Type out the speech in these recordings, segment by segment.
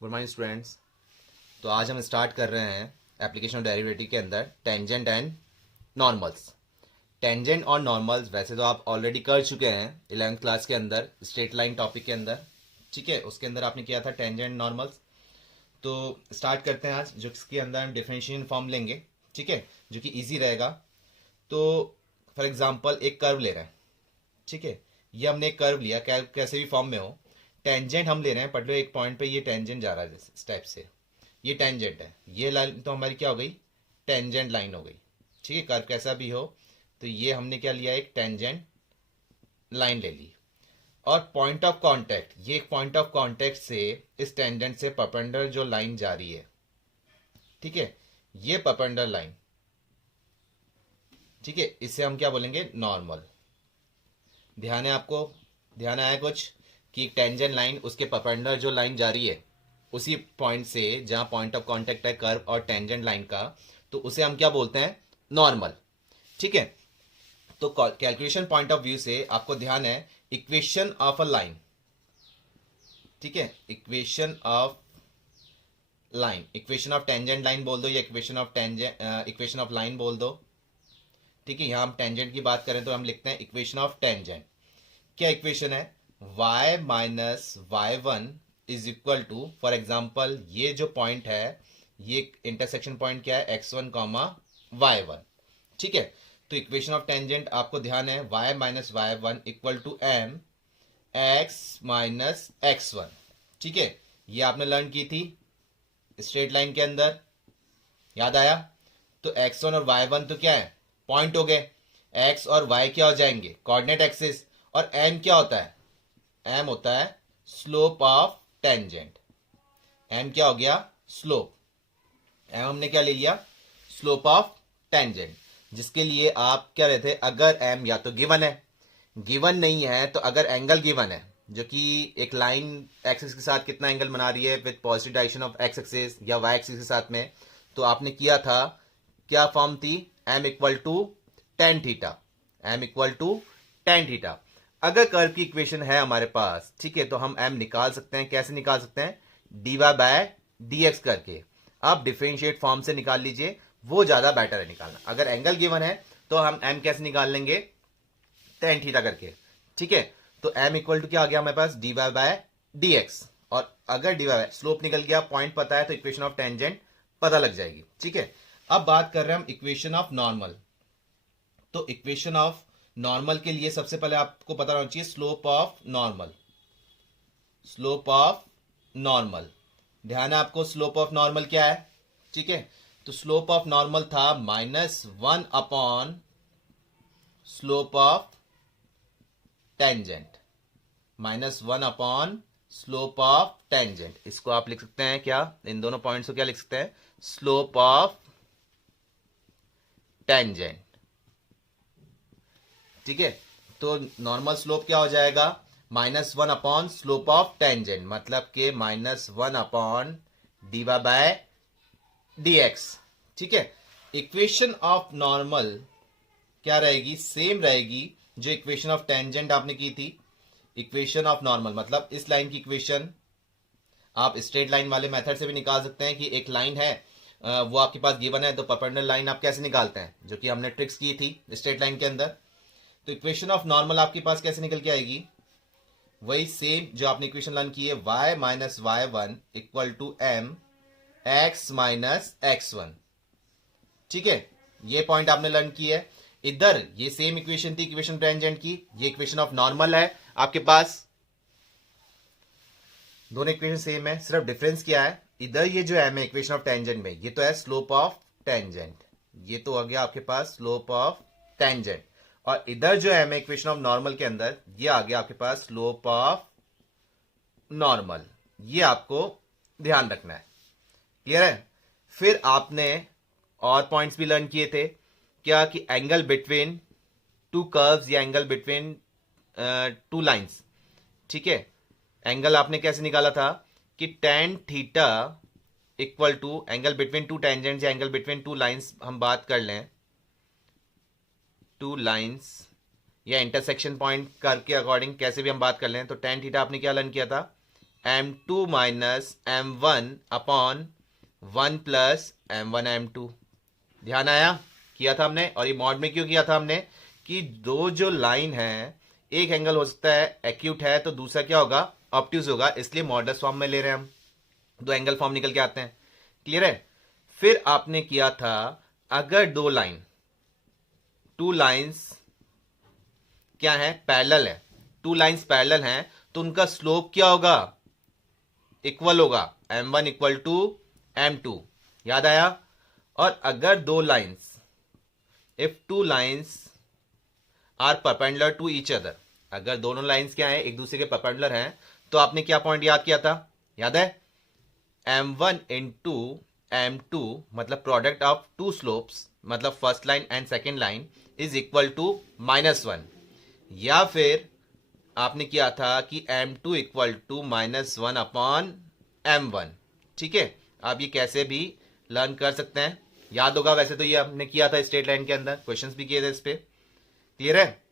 Good morning students. तो आज हम स्टार्ट कर रहे हैं एप्लीकेशन ऑफ डेरिवेटिव के अंदर टेंजेंट एंड नॉर्मल्स। टेंजेंट और नॉर्मल्स वैसे तो आप ऑलरेडी कर चुके हैं 11th क्लास के अंदर स्ट्रेट लाइन टॉपिक के अंदर। ठीक है, उसके अंदर आपने किया था टेंजेंट नॉर्मल्स। तो स्टार्ट करते हैं आज, जो इसके अंदर हम डिफरेंशिएशन फॉर्म लेंगे। ठीक है, जो कि इजी रहेगा। तो फॉर एग्जांपल एक कर्व ले रहे हैं। ठीक है, ये हमने एक कर्व लिया, कैसे भी फॉर्म में हो। टेंजेंट हम ले रहे हैं, पढ़ लो एक पॉइंट पे ये टेंजेंट जा रहा है जैसे इस टाइप से। ये टेंजेंट है, ये लाइन तो हमारी क्या हो गई, टेंजेंट लाइन हो गई। ठीक है, कर्व कैसा भी हो, तो ये हमने क्या लिया, एक टेंजेंट लाइन ले ली। और पॉइंट ऑफ कांटेक्ट, ये एक पॉइंट ऑफ कांटेक्ट से इस टेंजेंट से परपेंडिकुलर जो लाइन जा रही है, ठीक है, ये परपेंडिकुलर लाइन, ठीक है, इसे हम क्या बोलेंगे, नॉर्मल। ध्यान है आपको, ध्यान आया कुछ, कि एक टेंजेंट लाइन उसके परपेंडिकुलर जो लाइन जा रही है उसी पॉइंट से जहां पॉइंट ऑफ कांटेक्ट है कर्व और टेंजेंट लाइन का, तो उसे हम क्या बोलते हैं, नॉर्मल। ठीक है, तो कैलकुलेशन पॉइंट ऑफ व्यू से आपको ध्यान है, इक्वेशन ऑफ अ लाइन। ठीक है, equation of line, equation of tangent line बोल दो या इक्वेशन ऑफ लाइन बोल दो। ठीक है, यहां हम टेंजेंट की बात करें तो हम लिखते हैं इक्वेशन ऑफ टेंजेंट। क्या इक्वेशन है, y minus y one is equal to, for example ये जो पॉइंट है, ये इंटरसेक्शन पॉइंट क्या है, x1 कॉमा वाई वन। ठीक है, तो इक्वेशन ऑफ टेंजेंट आपको ध्यान है, y minus y one equal to m x minus x one. ठीक है, ये आपने लर्न की थी स्ट्रेट लाइन के अंदर, याद आया। तो x1 और y1 तो क्या है, पॉइंट हो गए। x और y क्या हो जाएंगे, कोऑर्डिनेट एक्सिस। और m क्या होता है, m होता है स्लोप ऑफ टेंजेंट। m क्या हो गया, स्लोप। m हमने क्या ले लिया, स्लोप ऑफ टेंजेंट, जिसके लिए आप क्या रहते, अगर m या तो गिवन है, गिवन नहीं है तो अगर एंगल गिवन है, जो कि एक लाइन एक्सिस के साथ कितना एंगल बना रही है with positive direction of x axis या वाई एक्सिस के साथ में, तो आपने किया था, क्या फॉर्म थी, m equal to tan theta, m equal to tan theta. अगर कर्व की इक्वेशन है हमारे पास, ठीक है, तो हम m निकाल सकते हैं। कैसे निकाल सकते हैं, dy बाय dx करके। आप डिफरेंशिएट फॉर्म से निकाल लीजिए, वो ज्यादा बेटर है निकालना। अगर एंगल गिवन है तो हम m कैसे निकाल लेंगे, टेन थीटा करके। ठीक है, तो m इक्वल टू क्या आ गया हमारे पास, dy बाय dx। और अगर dy बाय स्लोप निकल गया, पॉइंट पता है, तो इक्वेशन ऑफ टेंजेंट पता लग जाएगी। ठीक है, अब बात कर रहे हैं हम इक्वेशन ऑफ नॉर्मल। तो इक्वेशन ऑफ नॉर्मल के लिए सबसे पहले आपको पता होना चाहिए slope of normal. Slope of normal, ध्यान है आपको, स्लोप ऑफ नॉर्मल क्या है। ठीक है, तो स्लोप ऑफ नॉर्मल था minus one upon slope of tangent, minus one upon slope of tangent. इसको आप लिख सकते हैं क्या, इन दोनों पॉइंट्स को क्या लिख सकते हैं, स्लोप ऑफ टेंजेंट। ठीक है, तो नॉर्मल स्लोप क्या हो जाएगा, minus one upon slope of tangent, मतलब के minus one upon d y by d x. ठीक है, इक्वेशन ऑफ नॉर्मल क्या रहेगी, सेम रहेगी जो इक्वेशन ऑफ टेंजेंट आपने की थी। इक्वेशन ऑफ नॉर्मल मतलब इस लाइन की इक्वेशन आप स्ट्रेट लाइन वाले मेथड से भी निकाल सकते हैं, कि एक लाइन है, वो आपके पास गिवन है, तो परपेंडिकुलर लाइन आप कैसे निकालते हैं, जो कि हमने ट्रिक्स की थी स्ट्रेट लाइन के अंदर। तो इक्वेशन ऑफ नॉर्मल आपके पास कैसे निकल के आएगी, वही सेम जो आपने इक्वेशन लर्न की है, y minus y one equal to m x minus x one. ठीक है, ये पॉइंट आपने लर्न की है। इधर ये सेम इक्वेशन थी इक्वेशन टेंजेंट की, ये इक्वेशन ऑफ नॉर्मल है आपके पास। दोनों इक्वेशन सेम है, सिर्फ डिफरेंस क्या है, इधर ये जो एम है इक्वेशन ऑफ टेंजेंट में, ये तो है स्लोप ऑफ टेंजेंट, ये तो आ गया आपके पास स्लोप ऑफ टेंजेंट। और इधर जो है इक्वेशन ऑफ नॉर्मल के अंदर, ये आ गया आपके पास स्लोप ऑफ नॉर्मल। ये आपको ध्यान रखना है, क्लियर है। फिर आपने और पॉइंट्स भी लर्न किए थे, क्या, कि एंगल बिटवीन टू कर्व्स या एंगल बिटवीन टू लाइंस। ठीक है, एंगल आपने कैसे निकाला था, कि tan theta equal to angle between two tangents या एंगल बिटवीन टू लाइंस हम बात कर लें, टू लाइंस या इंटरसेक्शन पॉइंट करके अकॉर्डिंग कैसे भी हम बात कर लें, तो टेन थीटा आपने क्या लर्न किया था, m2 minus m1 upon 1 plus m1 m2। ध्यान आया? किया था हमने। और ये मॉड में क्यों किया था हमने? कि दो जो लाइन है, एक एंगल हो सकता है एक्यूट है तो दूसरा क्या होगा, ऑब्ट्यूज होगा, इसलिए मॉडल्स फॉर्म में ले रहे हैं हम, दो एंगल फॉर्म निकल के आते हैं। क्लियर है? फिर आपने किया था अगर दो लाइन, टू लाइंस क्या है, पैरेलल है, टू लाइंस पैरेलल हैं तो उनका स्लोप क्या होगा, इक्वल होगा, m1 इक्वल टू m2। याद आया? और अगर दो lines, if two lines are perpendicular to each other, अगर दोनों लाइंस क्या है, एक दूसरे के परपेंडिकुलर हैं, तो आपने क्या पॉइंट याद किया था, याद है? m1 इंटू m2 मतलब प्रोडक्ट ऑफ टू स्लोप्स, मतलब first line and second line is equal to -1। या फिर आपने किया था कि m2 equal to -1 upon m1। ठीक है? आप ये कैसे भी लर्न कर सकते हैं, याद होगा वैसे तो, ये हमने किया था स्ट्रेट लाइन के अंदर, क्वेश्चंस भी किए थे इस पे। क्लियर है?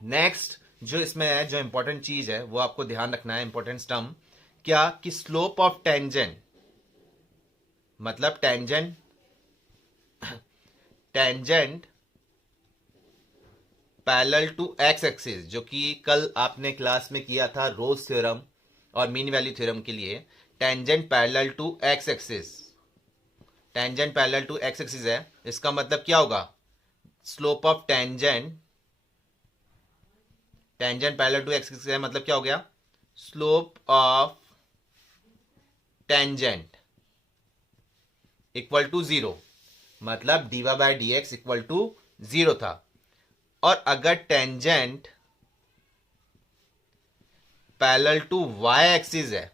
नेक्स्ट जो इसमें है, जो इंपॉर्टेंट चीज है वो आपको ध्यान रखना है, इंपॉर्टेंट टर्म क्या, कि स्लोप ऑफ टेंजेंट, मतलब tangent, tangent parallel to x axis, जो कि कल आपने क्लास में किया था रोज थ्योरम और मीन वैल्यू थ्योरम के लिए। Tangent parallel to x axis, tangent parallel to x axis है, इसका मतलब क्या होगा, slope of tangent, tangent parallel to x axis है मतलब क्या हो गया, slope of tangent equal to 0, मतलब dy by d x equal to 0 था। और अगर tangent parallel to y axis है,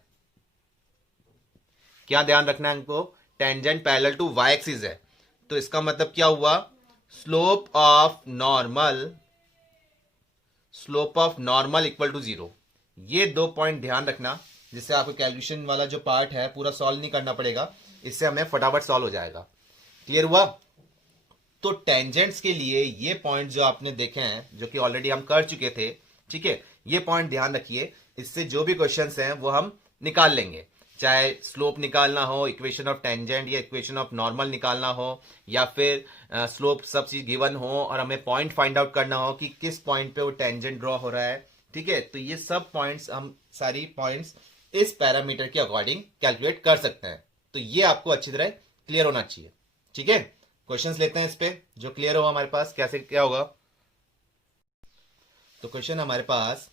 क्या ध्यान रखना है हमको, tangent parallel to y axis है, तो इसका मतलब क्या हुआ, slope of normal, slope of normal equal to 0। ये दो पॉइंट ध्यान रखना, जिससे आपको कैलकुलेशन वाला जो पार्ट है पूरा सॉल्व नहीं करना पड़ेगा, इससे हमें फटाफट सॉल्व हो जाएगा। क्लियर हुआ? तो टेंजेंट्स के लिए ये पॉइंट जो आपने देखे हैं, जो कि ऑलरेडी हम कर चुके थे, ठीक है, ये पॉइंट ध्यान रखिए, इससे जो भी क्वेश्चंस हैं वो हम निकाल लेंगे, चाहे स्लोप निकालना हो, इक्वेशन ऑफ टेंजेंट या इक्वेशन ऑफ नॉर्मल निकालना हो, या फिर स्लोप सब चीज गिवन हो और हमें पॉइंट फाइंड आउट करना हो कि किस पॉइंट पे वो टेंजेंट ड्रॉ हो रहा है। ठीक है? तो ये सब पॉइंट्स, हम सारी पॉइंट्स इस पैरामीटर के अकॉर्डिंग कैलकुलेट कर सकते हैं। तो ये आपको अच्छी तरह क्लियर होना चाहिए। ठीक है? क्वेश्चंस लेते हैं इस पे, जो क्लियर हो हमारे पास कैसे क्या होगा। तो क्वेश्चन हमारे पास,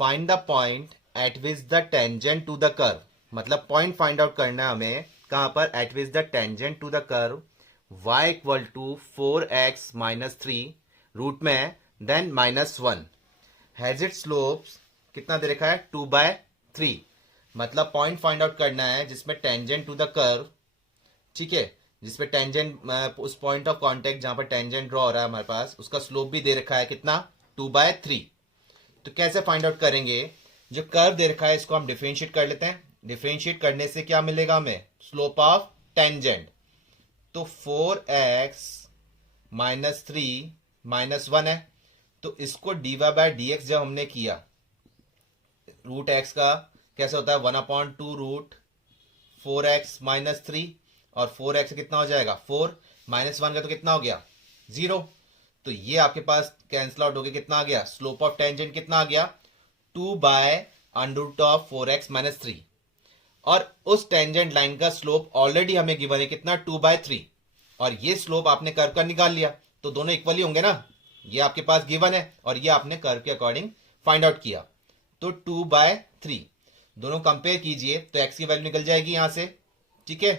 find the point at which the tangent to the curve, मतलब पॉइंट फाइंड आउट करना है हमें कहां पर, at which the tangent to the curve y equal to 4x minus 3 root में देन -1 हैज इट स्लोप्स, कितना दे रखा है, 2/3। मतलब पॉइंट फाइंड आउट करना है जिसमें टेंजेंट टू द कर्व, ठीक है, जिसपे टेंजेंट, उस पॉइंट ऑफ कांटेक्ट जहां पर टेंजेंट ड्रॉ हो रहा है हमारे पास, उसका स्लोप भी दे रखा है कितना, 2/3। तो कैसे फाइंड आउट करेंगे, जो कर्व दे रखा है इसको हम डिफरेंशिएट कर लेते हैं, डिफरेंशिएट करने से क्या मिलेगा हमें, स्लोप ऑफ टेंजेंट। तो 4x माइनस 3 -1 है, तो इसको dy बाय डी एक्स जब हमने किया, रूट एक्स का कैसे होता है, 1/2 रूट 4x माइनस 3, और 4x कितना हो जाएगा 4, -1 का तो कितना हो गया 0। तो ये आपके पास कैंसिल आउट हो गया, कितना आ गया, स्लोप ऑफ टेंजेंट कितना आ गया, 2/√4x माइनस 3। और उस टेंजेंट लाइन का स्लोप ऑलरेडी हमें गिवन है कितना, 2/3, और ये स्लोप आपने कर्व का निकाल लिया, तो दोनों इक्वली होंगे ना, ये आपके पास गिवन है और ये आपने कर्व के अकॉर्डिंग फाइंड आउट किया, तो 2/3 दोनों कंपेयर कीजिए तो x की वैल्यू निकल जाएगी यहां से। ठीक है?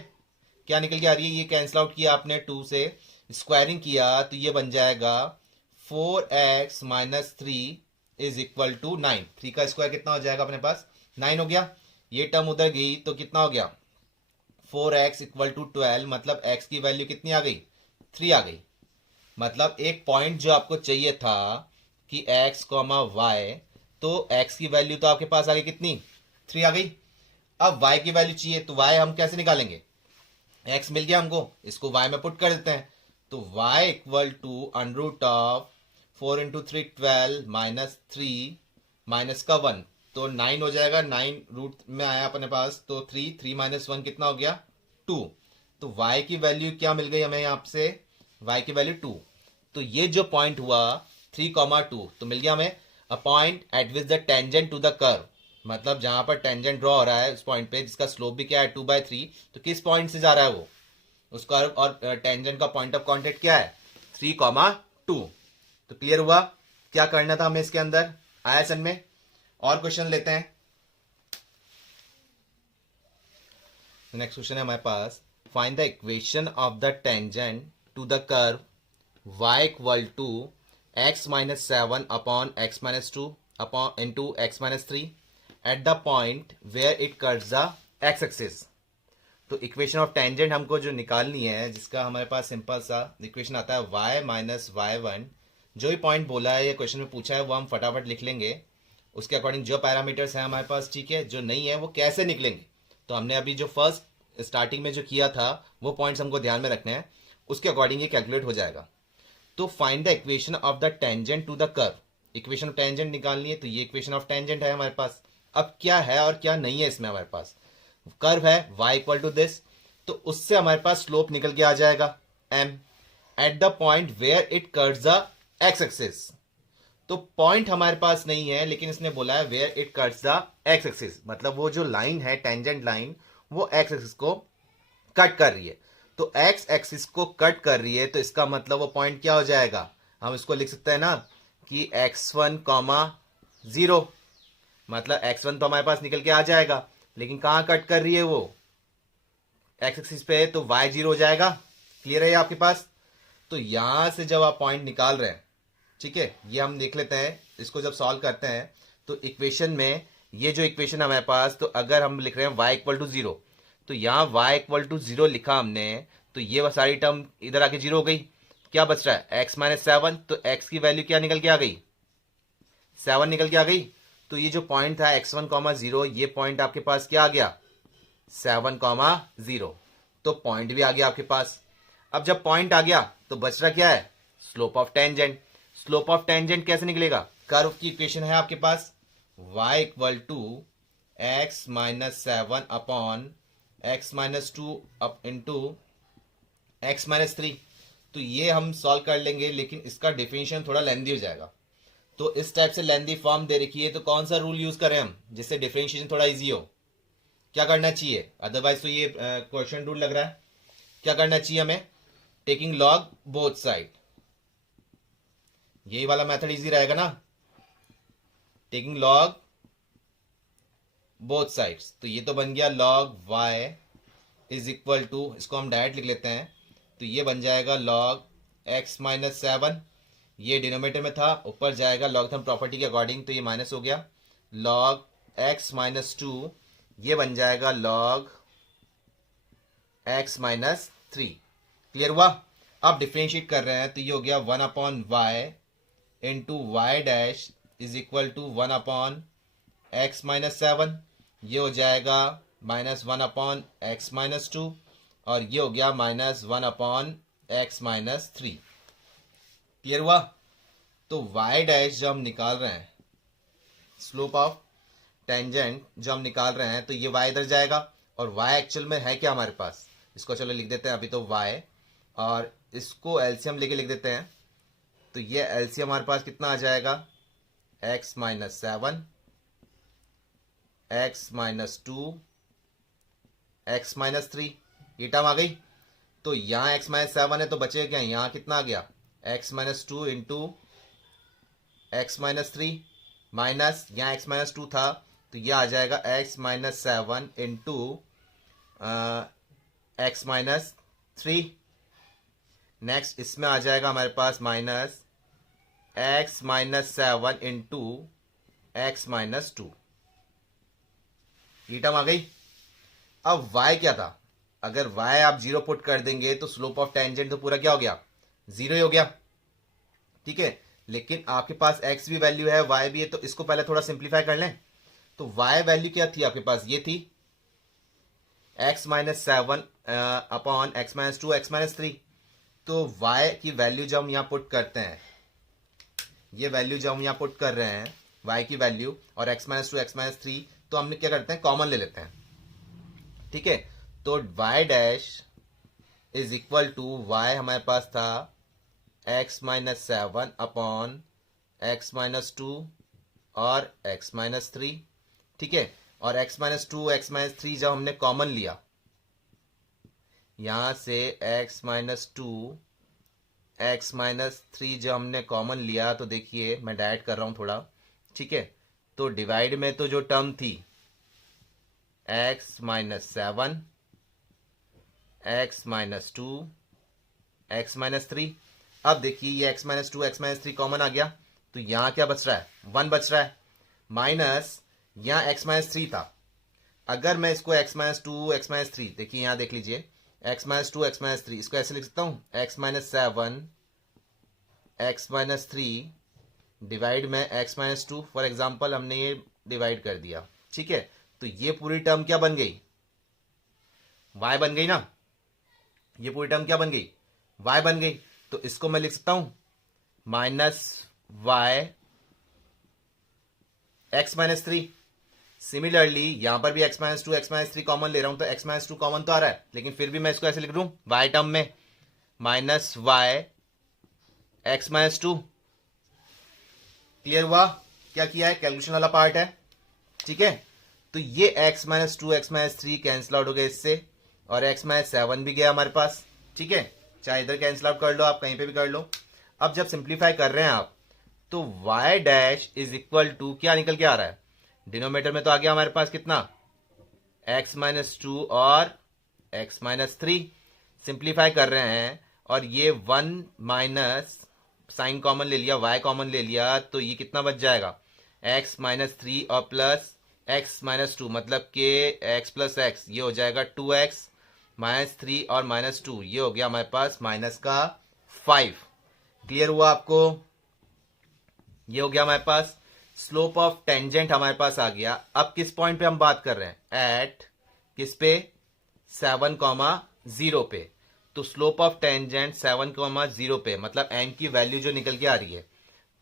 क्या निकल के आ रही है, ये कैंसिल आउट किया आपने, 2 से स्क्वायरिंग किया तो ये बन जाएगा 4x minus 3 is equal to 9। 3 का स्क्वायर कितना हो जाएगा अपने पास, 9 हो गया। ये टर्म उधर गई तो कितना हो गया, 4x इक्वल टू 12, मतलब x की वैल्यू कितनी आ गई, 3 आ गई। मतलब एक पॉइंट जो आपको चाहिए था कि x, y, तो x की वैल्यू तो आपके पास आ गई कितनी, 3 आ गई। अब y की वैल्यू चाहिए, तो y हम कैसे निकालेंगे, x मिल गया हमको, इसको y में पुट कर देते हैं, तो y इक्वल टू √4 × 3 12 -3 माइनस का 1, तो 9 हो जाएगा, 9 रूट में आया अपने पास, तो 3 माइनस 1 कितना हो गया 2। तो y की वैल्यू क्या मिल गई हमें यहाँ से, y की वैल्यू 2। तो ये जो पॉइंट हुआ 3,2, तो मिल गया हमें a point at which the tangent to the curve, मतलब जहां पर टेंजेंट ड्रॉ हो रहा है उस पॉइंट पे जिसका स्लोप भी क्या है 2/3, तो किस पॉइंट से जा रहा है वो उस कर्व, और टेंजेंट का पॉइंट ऑफ कांटेक्ट क्या है 3,2। तो क्लियर हुआ क्या करना था हमें इसके अंदर, आया सन में। और क्वेश्चन लेते हैं। नेक्स्ट क्वेश्चन है हमारे पास, find the equation of the tangent to the curve y equal to x minus 7 upon x minus 2 upon into x minus 3 at the point where it cuts the x axis. तो equation of tangent हमको जो निकालनी है, जिसका हमारे पास simple सा equation आता है y माइनस y1। जो भी पॉइंट बोला है या क्वेश्चन में पूछा है वो हम फटाफट लिख लेंगे, उसके अकॉर्डिंग जो पैरामीटर्स हैं हमारे पास, ठीक है। जो नहीं है वो कैसे निकलेंगे, तो हमने अभी जो फर्स्ट स्टार्टिंग में जो किया था वो पॉइंट्स हमको ध्यान में रखने हैं, उसके अकॉर्डिंग ये कैलकुलेट हो जाएगा। तो find the equation of the tangent to the curve, equation of tangent निकालनी है, तो ये इक्वेशन ऑफ टेंजेंट है हमारे पास। अब क्या है और क्या नहीं है इसमें, हमारे पास कर्व है y इक्वल टू दिस, तो उससे हमारे पास स्लोप निकल के आ जाएगा m at the point where it curves the x axis. तो पॉइंट हमारे पास नहीं है, लेकिन इसने बोला है where it cuts the x axis, मतलब वो जो लाइन है टेंजेंट लाइन वो एक्स एक्सिस को कट कर रही है। तो एक्स एक्सिस को कट कर रही है, तो इसका मतलब वो पॉइंट क्या हो जाएगा, हम इसको लिख सकते हैं ना कि x1, 0, मतलब x1 तो हमारे पास निकल के आ जाएगा, लेकिन कहां कट कर रही है वो एक्स एक्सिस पे, तो y0 हो जाएगा। क्लियर है आपके पास। तो यहां से जब आप पॉइंट निकाल रहे हैं, ठीक है, ये हम देख लेते हैं, इसको जब सॉल्व करते हैं तो इक्वेशन में ये जो इक्वेशन हमारे पास, तो अगर हम लिख रहे हैं y इक्वल टू 0, तो यहाँ y इक्वल टू 0 लिखा हमने, तो ये सारी टर्म इधर आके 0 हो गई। क्या बच रहा है x माइनस 7, तो x की वैल्यू क्या निकल के आ गई 7 निकल के आ गई। तो ये जो पॉइंट था x1, 0, ये पॉइंट आपके पास क्या आ गया 7, 0, तो पॉइंट भी आ गया आपके पास। अब जब पॉइंट आ गया तो बच रहा क्या है slope of tangent. Slope of tangent कैसे निकलेगा, कर्व की इक्वेशन है आपके पास y equal to x minus 7 upon x minus 2 up into x minus 3। तो ये हम सॉल्व कर लेंगे, लेकिन इसका डिफिनेशन थोड़ा लेंदी हो जाएगा। तो इस टाइप से लेंदी फॉर्म दे रखी है, तो कौन सा रूल यूज करें हम जिससे डिफरेंशिएशन थोड़ा इजी हो, क्या करना चाहिए, अदरवाइज तो ये क्वेश्चन रूल लग रहा है। क्या करना चाहिए हमें, टेकिंग लॉग बोथ साइड, यही वाला मेथड इजी रहेगा ना, टेकिंग लॉग बोथ साइड्स। तो ये तो बन गया log y is equal to, इसको हम डायरेक्ट लिख लेते हैं, तो ये बन जाएगा log x माइनस 7, ये डिनोमिनेटर में था, ऊपर जाएगा लॉगरिथम प्रॉपर्टी के अकॉर्डिंग, तो ये माइनस हो गया, log x माइनस 2, ये बन जाएगा log x माइनस 3। क्लियर हुआ। अब डिफ्रेंशिएट कर रहे हैं, तो ये हो गया 1 upon y into y dash is equal to 1 upon x minus 7, ये हो जाएगा माइनस 1 अपॉन एक्स माइनस 2, और ये हो गया minus 1 upon x minus 3। Clear हुआ। तो वाई डैश जो हम निकाल रहे हैं, स्लोप ऑफ टेंजेंट जो हम निकाल रहे हैं, तो ये वाई इधर जाएगा, और वाई एक्चुअल में है क्या हमारे पास, इसको चलो लिख देते हैं अभी तो वाई, और इसको एलसीएम लेके लिख देते हैं। तो ये एलसीएम हमारे पास कितना आ जाएगा x minus 7, x minus 2, x minus 3, ये टर्म आ गई। तो यहाँ x माइनस 7 है, तो बचेगा क्या, यहाँ कितना आ गया x minus 2 into x minus 3, minus यहाँ x माइनस 2 था, तो ये आ जाएगा x minus 7 into x minus 3। Next इसमें आ जाएगा हमारे पास minus x minus 7 into x minus 2, ये टर्म आ गई। अब y क्या था, अगर y आप 0 पुट कर देंगे तो स्लोप ऑफ टेंजेंट तो पूरा क्या हो गया 0 ही हो गया, ठीक है। लेकिन आपके पास x भी वैल्यू है, y भी है, तो इसको पहले थोड़ा सिंप्लीफाई कर लें। तो y वैल्यू क्या थी आपके पास, ये थी x minus 7 upon x minus 2 x minus 3। तो y की वैल्यू जब हम यहाँ पुट करते हैं, ये वैल्यू जब हम यहाँ पुट कर रहे हैं y की वैल्यू और x माइनस 2 x माइनस 3, तो हमने क्या करते हैं कॉमन ले लेते हैं, ठीक है। तो y dash is equal to y हमारे पास था x minus 7 upon x minus 2 और x माइनस 3, ठीक है। और x माइनस 2 x माइनस 3 जब हमने कॉमन लिया यहां से x माइनस 2 x माइनस 3 जब हमने कॉमन लिया तो देखिए मैं डायरेक्ट कर रहा हूं थोड़ा, ठीक है। तो डिवाइड में तो जो टर्म थी x minus 7 x minus 2 x minus 3, अब देखिए ये x minus 2 x minus 3 common आ गया, तो यहां क्या बच रहा है 1 बच रहा है, माइनस यहां x माइनस 3 था। अगर मैं इसको x माइनस 2 x माइनस 3, देखिए यहां देख लीजिए x माइनस 2 x माइनस 3, इसको ऐसे लिख सकता हूं x minus 7 x minus 3 divide में x माइनस 2, फॉर एग्जाम्पल हमने ये डिवाइड कर दिया, ठीक है। तो ये पूरी टर्म क्या बन गई y बन गई ना, ये पूरी टर्म क्या बन गई y बन गई। तो इसको मैं लिख सकता हूं minus y x minus 3। Similarly यहां पर भी x minus 2 x minus 3 common ले रहा हूं, तो x माइनस 2 कॉमन तो आ रहा है, लेकिन फिर भी मैं इसको ऐसे लिख दूं y टर्म में minus y x minus 2। Clear हुआ क्या किया है, कैलकुलेशन वाला पार्ट है, ठीक है। तो ये x minus 2 x minus 3 cancel out हो गया इससे, और x माइनस 7 भी गया हमारे पास, ठीक है। चाहे इधर कैंसिल आउट कर लो आप, कहीं पे भी कर लो। अब जब सिंप्लीफाई कर रहे हैं आप तो y dash is equal to क्या निकल के आ रहा है, डिनोमिनेटर में तो आ गया हमारे पास कितना x माइनस 2 और x माइनस 3, सिंप्लीफाई कर रहे हैं और ये 1 माइनस साइन कॉमन ले लिया y कॉमन ले लिया, तो ये कितना बच जाएगा x माइनस 3 और प्लस x माइनस 2, मतलब कि x प्लस x, ये हो जाएगा 2x माइनस 3 और माइनस 2, ये हो गया हमारे पास माइनस का 5। क्लियर हुआ आपको, ये हो गया हमारे पास स्लोप ऑफ टेंजेंट हमारे पास आ गया। अब किस पॉइंट पे हम बात कर रहे हैं, एट किस पे 7,0 पे। तो स्लोप ऑफ टेंजेंट 7,0 पे, मतलब n की वैल्यू जो निकल के आ रही है,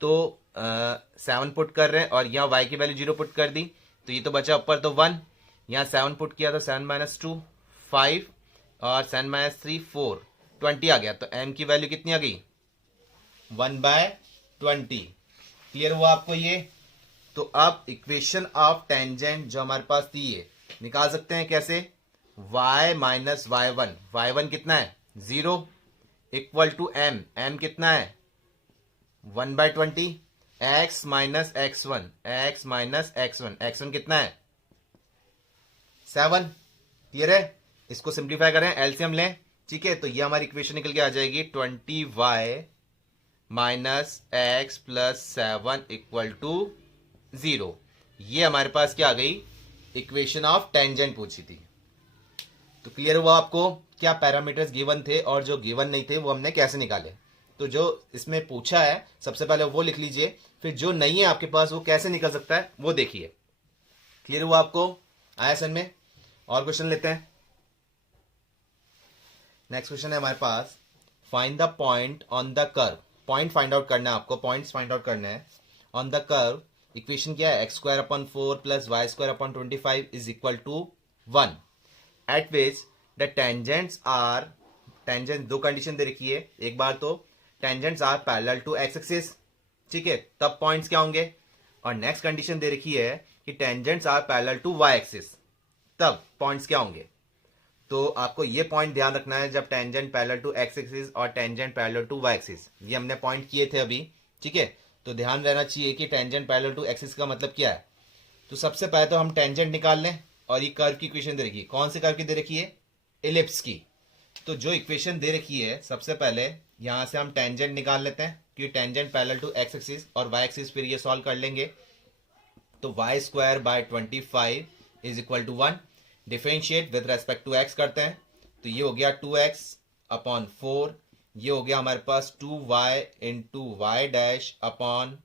तो 7 पुट कर रहे हैं और यहाँ y की वैल्यू 0 पुट कर दी, तो ये तो बचा ऊपर तो 1, यहाँ 7 पुट किया तो 7 माइनस 2 5 और 7 माइनस 3 4 20 आ गया, तो m की वैल्यू कितनी आ गई 1/20। क्लियर हुआ आपको ये। तो अब इक्वेशन ऑफ टेंजेंट जो हमारे पास थी ये निकाल सकते हैं कैसे, y माइनस y1 कितना है 0 इक्वल टू m कितना है 1/20, x माइनस x1 कितना है 7। क्लियर है, इसको सिंप्लीफाई करें एलसीएम लें, ठीक है। तो ये हमारी इक्वेशन निकल के आ जाएगी 20y minus x plus 7 equal to 0। ये हमारे पास क्या आ गई इक्वेशन ऑफ टेंजेंट पूछी थी। तो क्लियर हुआ आपको क्या पैरामीटर्स गिवन थे और जो गिवन नहीं थे वो हमने कैसे निकाले। तो जो इसमें पूछा है सबसे पहले वो लिख लीजिए, फिर जो नहीं है आपके पास वो कैसे निकल सकता है वो देखिए। क्लियर हुआ आपको, आया सन में। और क्वेश्चन लेते हैं। नेक्स्ट क्वेश्चन है हमारे पास, find the point on the curve. Point find out करना है आपको, पॉइंट्स फाइंड आउट करना है ऑन द कर्व। इक्वेशन क्या है, x² 4 + y² 25 is equal to 1 at which the tangents are, tangent दो कंडीशन दे रखी है, एक बार तो tangents are parallel to x axis, ठीक है, तब पॉइंट्स क्या होंगे। और नेक्स्ट कंडीशन दे रखी है कि tangents are parallel to y axis, तब पॉइंट्स क्या होंगे। तो आपको ये पॉइंट ध्यान रखना है जब tangent parallel to x axis और tangent parallel to y axis, ये हमने पॉइंट किए थे अभी, ठीक है। तो ध्यान रहना चाहिए कि टेंजेंट पैरेलल टू एक्सिस का मतलब क्या है। तो सबसे पहले तो हम टेंजेंट निकाल लें, और ये कर्व की इक्वेशन दे रखी है, कौन से कर्व की दे रखी है, एलिप्स की। तो जो इक्वेशन दे रखी है सबसे पहले यहां से हम टेंजेंट निकाल लेते हैं, क्योंकि tangent parallel to x axis और y एक्सिस फिर ये सॉल्व कर लेंगे। तो y² 25 is equal to 1, differentiate with respect to x करते हैं, तो ये हो गया 2x अपॉन 4, ये हो गया हमारे पास 2y into y dash upon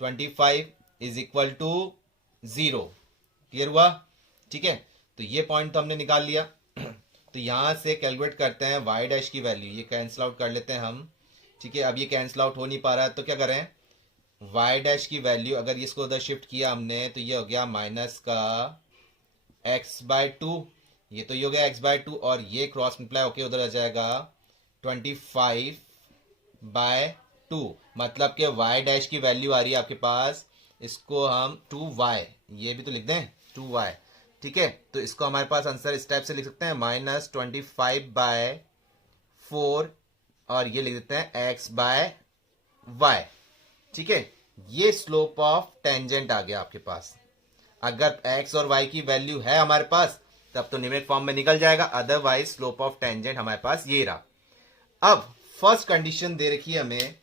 25 is equal to 0। Clear हुआ, ठीक है। तो ये पॉइंट तो हमने निकाल लिया। तो यहां से कैलकुलेट करते हैं y डैश की वैल्यू, ये कैंसिल आउट कर लेते हैं हम, ठीक है। अब ये कैंसिल आउट हो नहीं पा रहा है तो क्या करें, y डैश की वैल्यू अगर इसको उधर शिफ्ट किया हमने तो ये हो गया माइनस का x/2, ये तो ये हो गया x/2 और ये क्रॉस मल्टीप्लाई होके उधर आ जाएगा 25/2, मतलब कि y डैश की वैल्यू आ रही है आपके पास, इसको हम 2y, ये भी तो लिख दें 2y, ठीक है। तो इसको हमारे पास आंसर इस टाइप से लिख सकते हैं -25/4 और ये लिख देते हैं x/y, ठीक है। ये स्लोप ऑफ टेंजेंट आ गया आपके पास। अगर x और y की वैल्यू है हमारे पास तब तो न्यूमेरिक फॉर्म में निकल जाएगा, अदरवाइज स्लोप ऑफ टेंजेंट हमारे पास ये रहा। अब फर्स्ट कंडीशन दे रखी है हमें,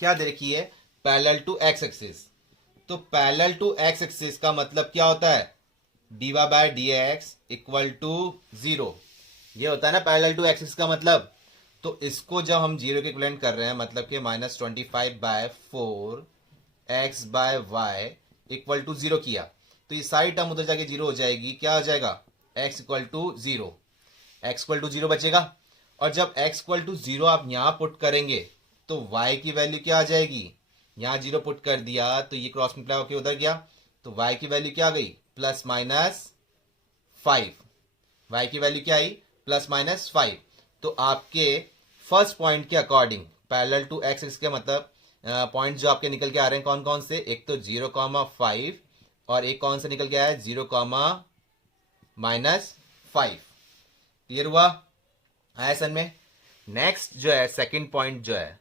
क्या दे रखी है, पैरेलल टू एक्स एक्सिस। तो पैरेलल टू एक्स एक्सिस का मतलब क्या होता है, dy/dx इक्वल टू 0, ये होता है ना पैरेलल टू एक्स एक्सिस का मतलब। तो इसको जब हम 0 के इक्विवेलेंट कर रहे हैं, मतलब कि -25/4 x/y इक्वल टू 0 किया, तो ये सारी टर्म उधर जाके 0 हो जाएगी, क्या हो जाएगा, x equal to 0, x equal to 0 बचेगा। और जब x इक्वल टू 0 आप यहां पुट करेंगे तो y की वैल्यू क्या आ जाएगी, यहां 0 पुट कर दिया तो ये क्रॉस मल्टीप्लाई होकर उधर गया, तो y की वैल्यू क्या आ गई, +-5, y की वैल्यू क्या आई, +-5। तो आपके फर्स्ट पॉइंट के according parallel to x axis के मतलब पॉइंट जो आपके निकल के आ रहे हैं कौन कौन से, एक तो 0,5 और एक कौन से निकल के आया है, 0,-5। क्लियर हुआ, आया सन में। नेक्स्ट जो है सेकंड पॉइंट जो है,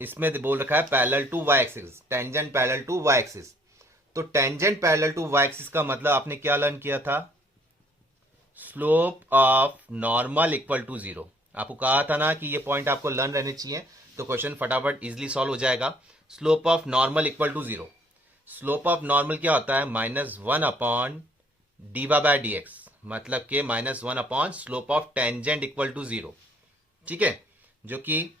इसमें बोल रखा है parallel to y axis, tangent parallel to y axis. तो tangent parallel to y axis का मतलब आपने क्या लर्न किया था, slope of normal equal to 0। आपको कहा था ना कि ये पॉइंट आपको लर्न रहने चाहिए, तो क्वेश्चन फटाफट इजिली सॉल्व हो जाएगा। Slope of normal equal to 0, slope of normal क्या होता है, -1/dy/dx, मतलब के -1 slope of tangent equal to 0, ठीक है। जो कि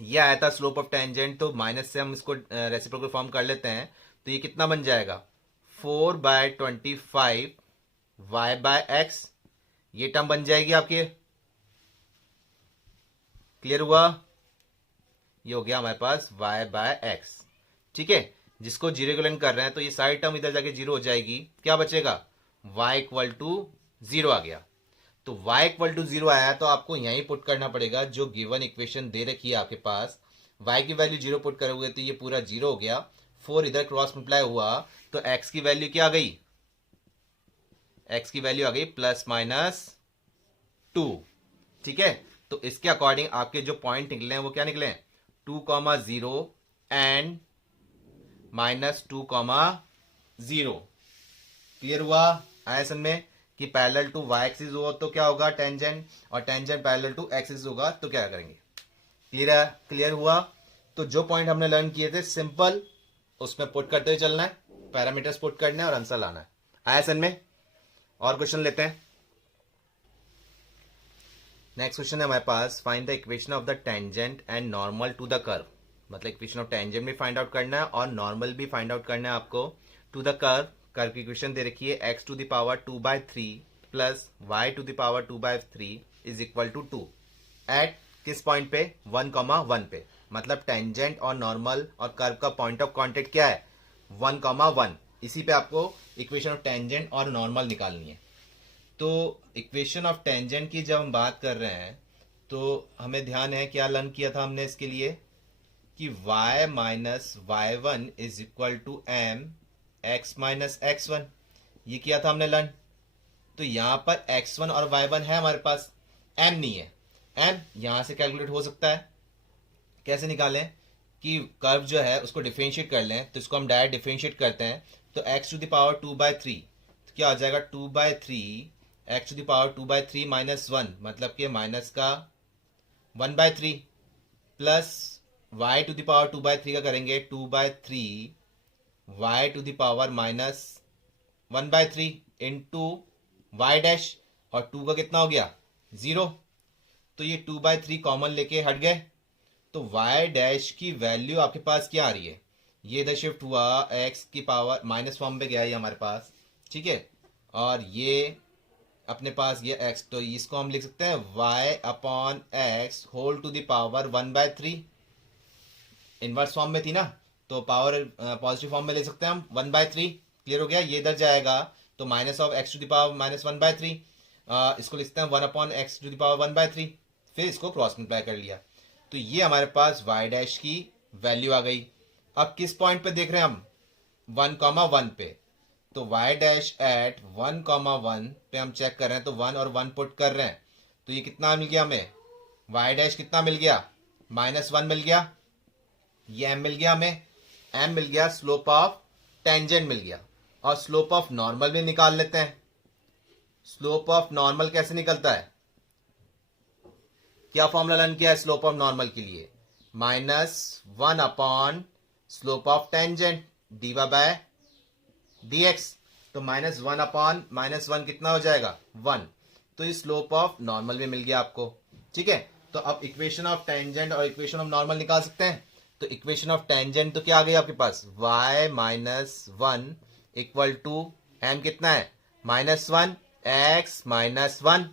ये आया था स्लोप ऑफ टेंजेंट, तो माइनस से हम इसको रेसिप्रोकल फॉर्म कर लेते हैं, तो ये कितना बन जाएगा, 4/25 y/x, ये टर्म बन जाएगी आपके। क्लियर हुआ, ये हो गया हमारे पास y/x, ठीक है। जिसको 0 को लर्न कर रहे हैं तो ये सारी टर्म इधर जाके 0 हो जाएगी, क्या बचेगा, y इक्वल टू 0 आ गया। तो y इक्वल टू 0 आया तो आपको यहीं पुट करना पड़ेगा, जो गिवन इक्वेशन दे रखी है आपके पास, y की वैल्यू 0 पुट करोगे तो ये पूरा 0 हो गया, 4 इधर क्रॉस मल्टीप्लाई हुआ तो x की वैल्यू क्या आ गई, x की वैल्यू आ गई +-2, ठीक है। तो इसके अकॉर्डिंग आपके जो पॉइंट निकले हैं वो क्या निकले हैं, 2,0 एंड -2,0। क्लियर हुआ, आया समझ में कि पैरेलल टू वाई एक्सिस हो तो क्या होगा टेंजेंट, और टेंजेंट पैरेलल टू एक्सिस होगा तो क्या करेंगे। क्लियर है, क्लियर हुआ। तो जो पॉइंट हमने लर्न किए थे सिंपल उसमें पुट करते हुए चलना है, पैरामीटर्स पुट करना है और आंसर लाना है। आया समझ में, और क्वेश्चन लेते हैं। नेक्स्ट क्वेश्चन है हमारे पास, find the equation of the tangent and normal to the curve, मतलब इक्वेशन ऑफ टेंजेंट भी फाइंड आउट करना है और नॉर्मल भी फाइंड आउट करना है आपको टू द कर्व। कर्व की इक्वेशन दे रखी है x⁴ plus y⁴ is equal to 2 at किस पॉइंट पे, 1,1 पे, मतलब टेंजेंट और नॉर्मल और कर्व का पॉइंट ऑफ कांटेक्ट क्या है, 1,1। इसी पे आपको इक्वेशन ऑफ टेंजेंट और नॉर्मल निकालनी है। तो इक्वेशन ऑफ टेंजेंट की जब हम बात कर रहे हैं तो हमें ध्यान है क्या लर्न किया था हमने इसके लिए, कि y minus y1 is equal to m x minus x1, ये किया था हमने लर्न। तो यहां पर x1 और y1 है हमारे पास, m नहीं है। m यहां से कैलकुलेट हो सकता है, कैसे निकालें, कि कर्व जो है उसको डिफरेंशिएट कर लें, तो इसको हम डायरेक्ट डिफरेंशिएट करते हैं, तो x⁴ तो क्या हो जाएगा 2/3 x⁴ -1, मतलब कि माइनस का 1/3 प्लस y⁴ का करेंगे 2/3 y⁴ इंटू y डैश, और 2 का कितना हो गया 0, तो ये 2/3 कॉमन लेके हट गए, तो y डैश की वैल्यू आपके पास क्या आ रही है, ये इधर शिफ्ट हुआ x की पावर माइनस फॉर्म पे गया ये हमारे पास, ठीक है। और ये अपने पास ये x, तो इसको हम लिख सकते हैं y/x whole to the power 1/3, inverse form में थी ना, तो पावर पॉजिटिव फॉर्म में ले सकते हैं हम 1/3। क्लियर हो गया, ये इधर जाएगा तो minus of x to the power minus 1/3, इसको लिखते हैं 1/x टू द पावर 1/3, फिर इसको क्रॉस मल्टीप्लाई कर लिया, तो ये हमारे पास y डैश की वैल्यू आ गई। अब किस पॉइंट पे देख रहे हैं हम, 1,1 पे, तो y डैश एट 1,1 पे हम चेक कर रहे हैं, तो 1 और 1 पुट कर रहे हैं, तो ये कितना मिल गया हमें, y डैश कितना मिल गया, -1 मिल गया, ये m मिल गया हमें, m मिल गया, स्लोप ऑफ टेंजेंट मिल गया। और स्लोप ऑफ नॉर्मल भी निकाल लेते हैं। स्लोप ऑफ नॉर्मल कैसे निकलता है, क्या फॉर्मूला लर्न किया है स्लोप ऑफ नॉर्मल के लिए, -1 upon slope of tangent dy by dx, तो -1 अपॉन -1 कितना हो जाएगा 1, तो ये स्लोप ऑफ नॉर्मल में मिल गया आपको। ठीक है, तो अब इक्वेशन ऑफ टेंजेंट और इक्वेशन ऑफ नॉर्मल निकाल सकते हैं। तो इक्वेशन ऑफ टेंजेंट तो क्या आ गई आपके पास, y -1 इक्वल टू m कितना है -1 x -1,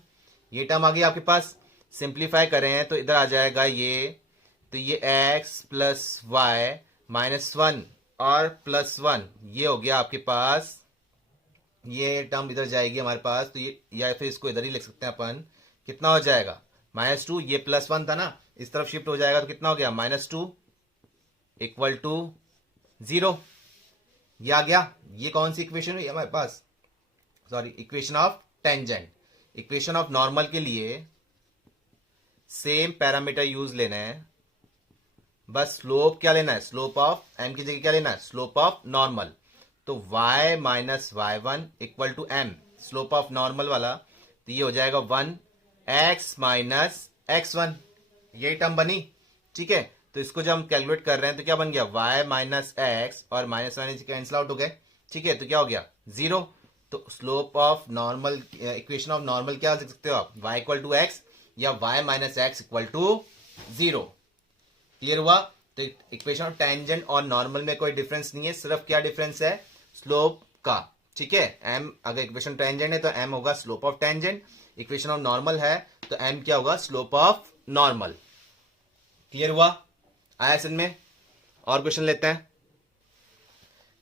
ये टर्म आ गई आपके पास। सिंप्लीफाई करें तो इधर आ जाएगा ये, तो ये x प्लस वाई -1 और +1, ये हो गया आपके पास, ये टर्म इधर जाएगी हमारे पास, तो ये या फिर इसको इधर ही लिख सकते हैं अपन, कितना हो जाएगा -2, ये +1 था ना, इस तरफ शिफ्ट हो जाएगा तो कितना हो गया -2 इक्वल टू 0, ये आ गया। ये कौन सी इक्वेशन हुई हमारे पास, sorry equation of tangent. Equation of normal के लिए सेम पैरामीटर यूज लेना है, बस स्लोप क्या लेना है, स्लोप ऑफ m की जगह क्या लेना है, स्लोप ऑफ नॉर्मल, तो y -y1 equal to m, slope of normal वाला, तो ये हो जाएगा 1 x -x1, ये टर्म बनी। ठीक है, तो इसको जब हम कैलकुलेट कर रहे हैं तो क्या बन गया, y -x और -1 कैंसिल आउट हो गए। ठीक है, तो क्या हो गया 0, तो slope of normal, equation of normal क्या लिख सकते हो आप, y इक्वल टू x या y -x equal to 0। Clear हुआ, तो इक्वेशन ऑफ टेंजेंट और नॉर्मल में कोई डिफरेंस नहीं है, सिर्फ क्या डिफरेंस है, स्लोप का। ठीक है, m अगर इक्वेशन टेंजेंट है तो m होगा slope of tangent, equation of normal है तो m क्या होगा, स्लोप ऑफ नॉर्मल। क्लियर हुआ, आया समझ में। और क्वेश्चन लेते हैं।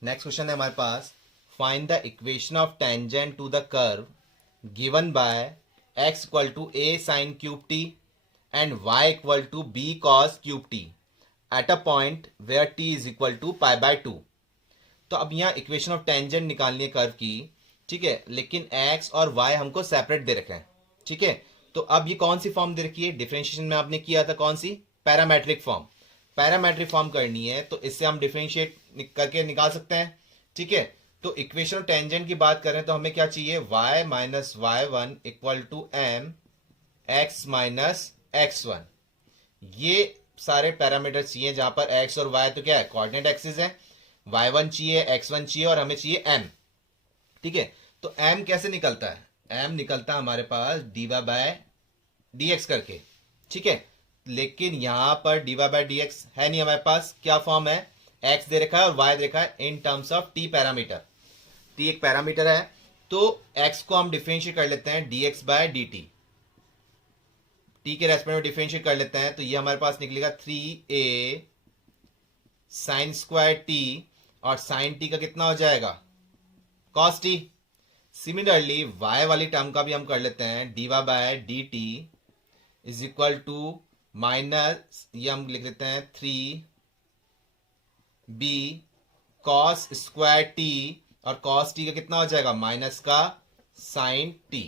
नेक्स्ट क्वेश्चन है हमारे पास, find the equation of tangent to the curve given by x equal to a sin cube t and y equal to b cos cube t at a point where t is equal to π/2। तो अब यहाँ equation of tangent निकालनी है curve की। ठीक है, लेकिन x और y हमको सेपरेट दे रखे हैं। ठीक है, तो अब ये कौन सी फॉर्म दे रखी है, डिफरेंशिएशन में आपने किया था कौन सी, पैरामेट्रिक फॉर्म। पैरामेट्रिक फॉर्म करनी है तो इससे हम डिफरेंशिएट करके निकाल सकते हैं। ठीक है, तो इक्वेशन ऑफ टेंजेंट की बात करें तो हमें क्या चाहिए, y -y1 equal to m x -x1, ये सारे पैरामीटर चाहिए जहां पर x और y तो क्या है, कोऑर्डिनेट एक्सिस है, y1 चाहिए, x1 चाहिए और हमें चाहिए m। ठीक है, तो m कैसे निकलता है, m निकलता है हमारे पास dy/dx करके। ठीक है, लेकिन यहां पर dy/dx है नहीं हमारे पास, क्या फॉर्म है, x दे रखा है और y दे रखा है in terms of t parameter. t एक पैरामीटर है, तो x को हम डिफरेंशिएट कर लेते हैं dx/dt, t के रेस्पेक्ट में डिफरेंशिएट कर लेते हैं, तो ये हमारे पास निकलेगा 3a sin स्क्वायर t, और sin t का कितना हो जाएगा, cos t। सिमिलरली y वाली टर्म का भी हम कर लेते हैं, dy/dt is equal to minus, ये हम लिख लेते हैं 3b cos स्क्वायर t, और cos t का कितना हो जाएगा, माइनस का sin t।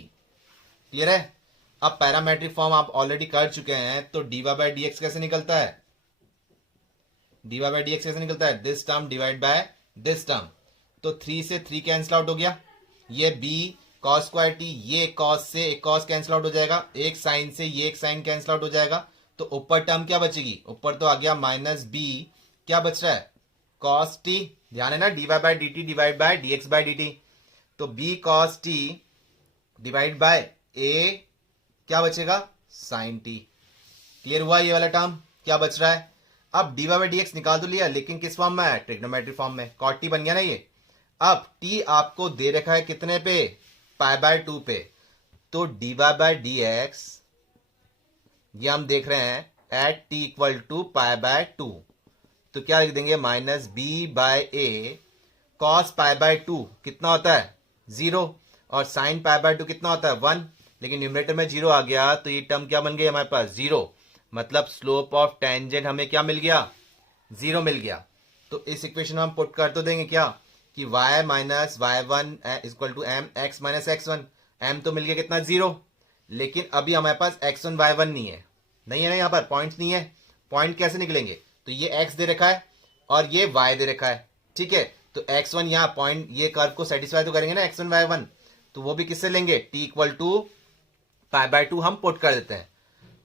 क्लियर है, अब पैरामेट्रिक फॉर्म आप ऑलरेडी कर चुके हैं, तो dy/dx कैसे निकलता है, dy/dx कैसे निकलता है, this term divide by this term, तो 3 से 3 कैंसिल आउट हो गया, ये b cos स्क्वायर t, ये cos से एक cos कैंसिल आउट हो जाएगा, एक sin से ये एक sin कैंसिल आउट हो जाएगा, तो ऊपर टर्म क्या बचेगी, ऊपर तो आ गया -b, क्या बच रहा है, cos t। ध्यान है ना, dy/dt डिवाइड बाय dx/dt, तो b cos t divide by a क्या बचेगा, sin t। क्लियर हुआ, ये वाला टर्म क्या बच रहा है। अब dy/dx निकाल तो लिया, लेकिन किस फॉर्म में है, ट्रिग्नोमेट्रिक फॉर्म में, cot t बन गया ना ये। अब t आपको दे रखा है कितने पे, π/2 पे, तो dy/dx ये हम देख रहे हैं एट t इक्वल टू π/2, तो क्या लिख देंगे, minus b by a cos pi by 2 कितना होता है 0, और साइन पाई बाय 2 कितना होता है 1, लेकिन न्यूमरेटर में 0 आ गया तो ये टर्म क्या बन गई हमारे पास 0, मतलब स्लोप ऑफ टेंजेंट हमें क्या मिल गया 0 मिल गया। तो इस इक्वेशन में हम पुट कर तो देंगे क्या कि y minus y one equal to m x minus x one, m तो मिल गया कितना 0, लेकिन अभी हमारे पास x1 y1 नहीं है ना, यहाँ पर पॉइंट्स नहीं है, पॉइंट कैसे निकलेंगे, तो ये x दे रखा है और ये y दे रखा है, ठीक है। तो x1 यहाँ पॉइंट ये कर्व को सेटिस्फाई तो करेंगे ना x1 y1, तो वो भी किससे लेंगे t equal to pi by 2 हम पुट कर देते हैं।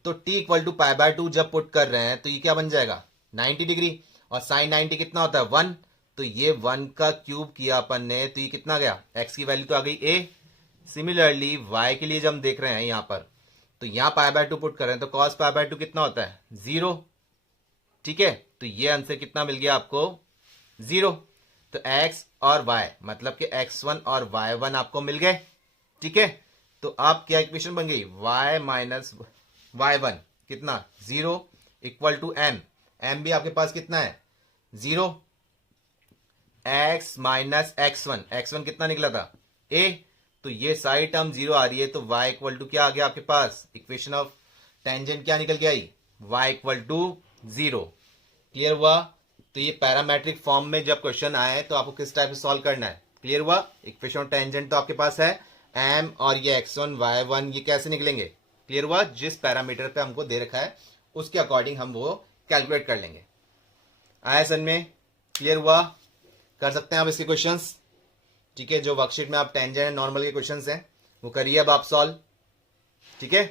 तो t equal to pi by 2 जब पुट कर रहे हैं तो ये क्या बन जाएगा 90 डिग्री, और साइन 90 कितना होता है 1, तो ये 1 का क्यूब किया अपन ने, तो ये कितना गया x की वैल्यू तो आ गई a। सिमिलरली y के लिए जब हम देख रहे हैं यहाँ पर, तो यहाँ पाई बाय 2 पुट कर रहे हैं तो cos पाई बाय 2 कितना होता है 0, ठीक है। तो ये आंसर कितना मिल गया आपको 0। तो x और y मतलब कि x1 और y1 आपको मिल गए, ठीक है। तो अब क्या इक्वेशन बन गई y माइनस y1 कितना 0 इक्वल टू m भी आपके पास कितना है 0, x माइनस x1 कितना निकला था a, तो ये सारी टर्म 0 आ रही है, तो y इक्वल टू क्या आ गया आपके पास, इक्वेशन ऑफ टेंजेंट क्या निकल के आई y इक्वल टू 0। क्लियर हुआ। तो ये पैरामेट्रिक फॉर्म में जब क्वेश्चन आए तो आपको किस टाइप से सॉल्व करना है, क्लियर हुआ। इक्वेशन ऑफ टेंजेंट तो आपके पास है m और ये x1 y1 ये कैसे निकलेंगे, क्लियर हुआ। जिस पैरामीटर पे हमको दे रखा है उसके अकॉर्डिंग हम वो कैलकुलेट कर लेंगे। आया सन में, क्लियर हुआ। कर सकते हैं आप इसके क्वेश्चंस, ठीक है। जो वर्कशीट में आप टेंजेंट एंड नॉर्मल के क्वेश्चंस हैं वो करिए अब आप सॉल्व, ठीक है।